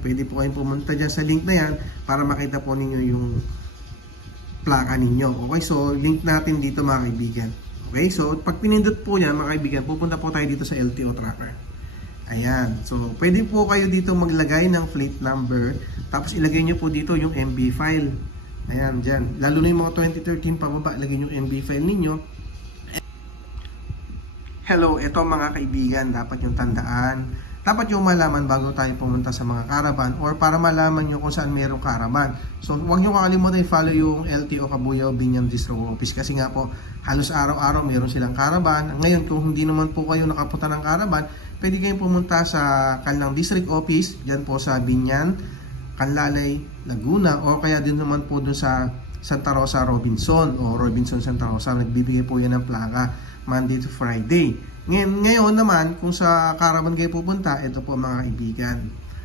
Pwede po kayong pumunta dyan sa link na yan para makita po ninyo yung plaka ninyo. Okay, so link natin dito mga kaibigan. Okay, so pag pinindot po yan mga kaibigan, pupunta po tayo dito sa LTO tracker. Ayan, so pwede po kayo dito maglagay ng plate number tapos ilagay nyo po dito yung MB file. Ayan, dyan. Lalo na yung mga 2013 pababa, lagay nyo yung MB file ninyo. Hello, ito mga kaibigan, dapat yung tandaan. Dapat yung malaman bago tayo pumunta sa mga caravan or para malaman nyo kung saan mayroong caravan. So huwag nyo kakalimutan i-follow yung LTO Kabuyaw Binyan Distro Office kasi nga po halos araw-araw mayroon silang caravan. Ngayon kung hindi naman po kayo nakapunta ng caravan, pwede kayong pumunta sa kanilang district office, dyan po sa Binyan, Canlalay, Laguna o kaya din naman po dun sa Santa Rosa Robinson o Robinson Santa Rosa. Nagbibigay po yan ng plaka Monday to Friday. Ngayon, ngayon naman, kung sa caravan kayo pupunta, ito po mga kaibigan,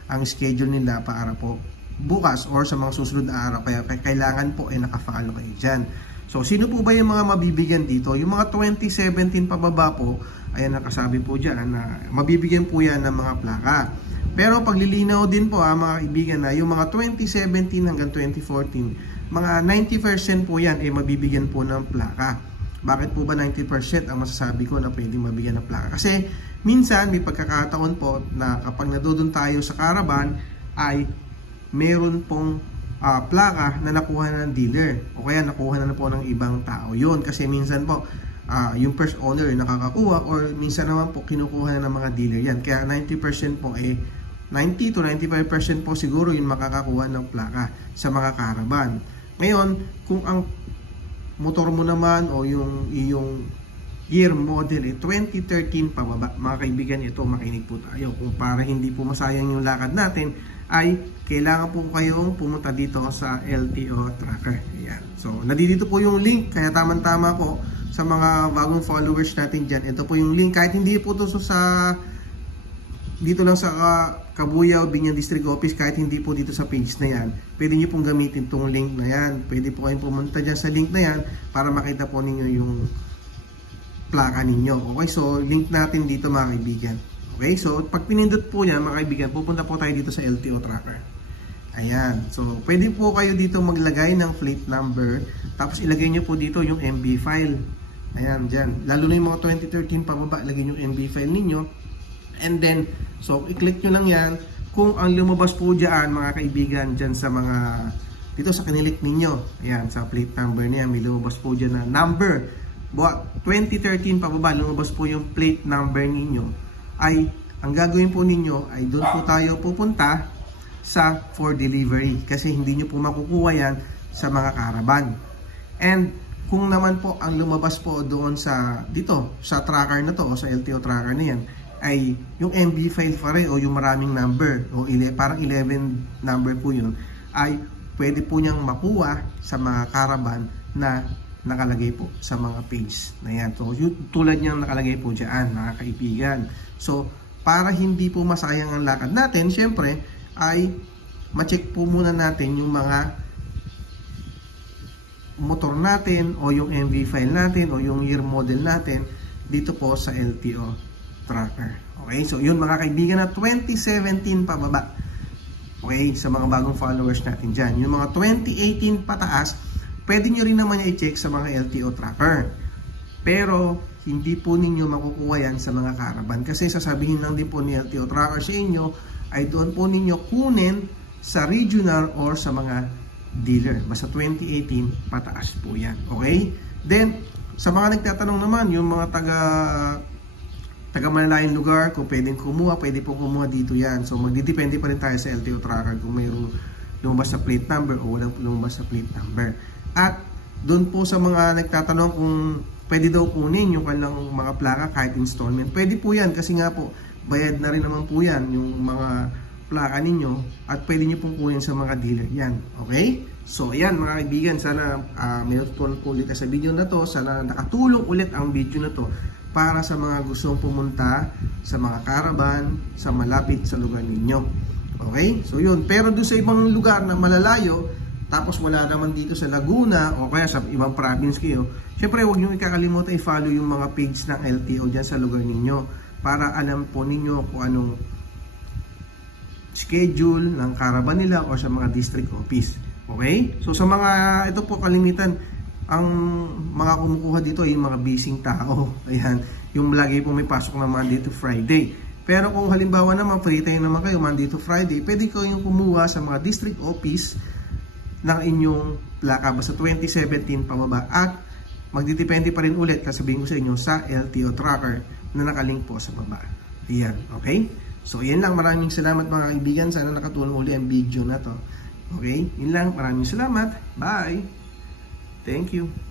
ang schedule nila para po bukas or sa mga susunod na araw. Kaya kailangan po ay nakafollow kayo dyan. So, sino po ba yung mga mabibigyan dito? Yung mga 2017 pababa po, ayan nakasabi po dyan na mabibigyan po yan ng mga plaka. Pero paglilinaw din po ah, mga kaibigan na yung mga 2017 hanggang 2014, mga 90% po yan ay mabibigyan po ng plaka. Bakit po ba 90% ang masasabi ko na pwedeng mabigyan ng plaka? Kasi minsan may pagkakataon po na kapag nadudun tayo sa caravan ay meron pong ah, plaka na nakuha na ng dealer o kaya nakuha na, na po ng ibang tao yon kasi minsan po ah, yung first owner ay nakakakuha or minsan naman po kinukuha na ng mga dealer yan kaya 90% po eh 90 to 95% po siguro yung makakakuha ng plaka sa mga caravan ngayon kung ang motor mo naman o yung iyong year model eh 2013 pababa. Mga kaibigan, ito makinig po tayo. Kung para hindi po masayang yung lakad natin, ay kailangan po kayong pumunta dito sa LTO tracker. Ayan. So, nandito po yung link, kaya tamang-tama po sa mga bagong followers natin dyan. Ito po yung link, kahit hindi po to sa dito lang sa uh, Kabuyaw, Binyan District Office, kahit hindi po dito sa page na yan, pwede nyo pong gamitin tong link na yan. Pwede po kayong pumunta dyan sa link na yan para makita po ninyo yung plaka ninyo. Okay, so link natin dito mga kaibigan. Okay, so pag pinindot po niya mga kaibigan, pupunta po tayo dito sa LTO tracker. Ayan, so pwede po kayo dito maglagay ng plate number, tapos ilagay nyo po dito yung MB file. Ayan, dyan. Lalo na yung mga 2013 pababa, lagay yung MB file ninyo. And then, so i-click nyo lang yan. Kung ang lumabas po dyan, mga kaibigan, dyan sa mga, dito sa kinilik ninyo, ayan, sa plate number niya, may lumabas po dyan na number. But 2013 pababa, lumabas po yung plate number ninyo, ay, ang gagawin po ninyo, ay doon po tayo pupunta sa for delivery. Kasi hindi nyo po makukuha yan sa mga caravan. And, kung naman po ang lumabas po doon sa dito sa tracker na to o sa LTO tracker na yan ay yung MB file rin o yung maraming number o ile, parang 11 number po yun ay pwede po niyang makuha sa mga caravan na nakalagay po sa mga page na yan. So, yung, tulad niyang nakalagay po dyan, mga kaibigan. So, para hindi po masayang ang lakad natin, syempre, ay ma-check po muna natin yung mga motor natin o yung MV file natin o yung year model natin dito po sa LTO tracker. Okay, so yun mga kaibigan na 2017 pababa. Okay, sa mga bagong followers natin dyan. Yung mga 2018 pataas, pwede nyo rin naman i-check sa mga LTO tracker. Pero, hindi po ninyo makukuha yan sa mga caravan. Kasi sasabihin lang din po ni LTO tracker sa inyo, ay doon po ninyo kunin sa regional or sa mga dealer. Basta 2018, pataas po yan. Okay? Then, sa mga nagtatanong naman, yung mga taga taga malalayong lugar, kung pwedeng kumuha, pwede po kumuha dito yan. So, magdidepende pa rin tayo sa LTO tracker kung mayroong lumabas sa plate number o walang lumabas sa plate number. At, doon po sa mga nagtatanong kung pwede daw kunin yung kanilang mga plaka kahit installment. Pwede po yan kasi nga po, bayad na rin naman po yan yung mga plaka ninyo at pwede nyo pong kunin sa mga dealer yan. Okay? So, ayan mga kaibigan, sana uh, meron po ulit sa video na to. Sana nakatulong ulit ang video na to para sa mga gustong pumunta sa mga caravan sa malapit sa lugar ninyo. Okay? So yun. Pero doon sa ibang lugar na malalayo, tapos wala naman dito sa Laguna o kaya sa ibang province kayo, syempre huwag nyo ikakalimutan i-follow yung mga page ng LTO dyan sa lugar ninyo para alam po ninyo kung anong schedule ng caravan nila o sa mga district office. Okay? So sa mga, ito po kalimitan, ang mga kumukuha dito ay mga busy tao. Ayan, yung lagi po may pasok na Monday to Friday. Pero kung halimbawa naman free time naman kayo Monday to Friday, pwede ko yung kumuha sa mga district office ng inyong plaka basta 2017 pababa at magdidepende pa rin ulit kasabihin ko sa inyo sa LTO tracker na nakalink po sa baba. Ayan, okay? So, yan lang. Maraming salamat mga kaibigan. Sana nakatulong uli ang video na to. Okay? Yun lang. Maraming salamat. Bye! Thank you.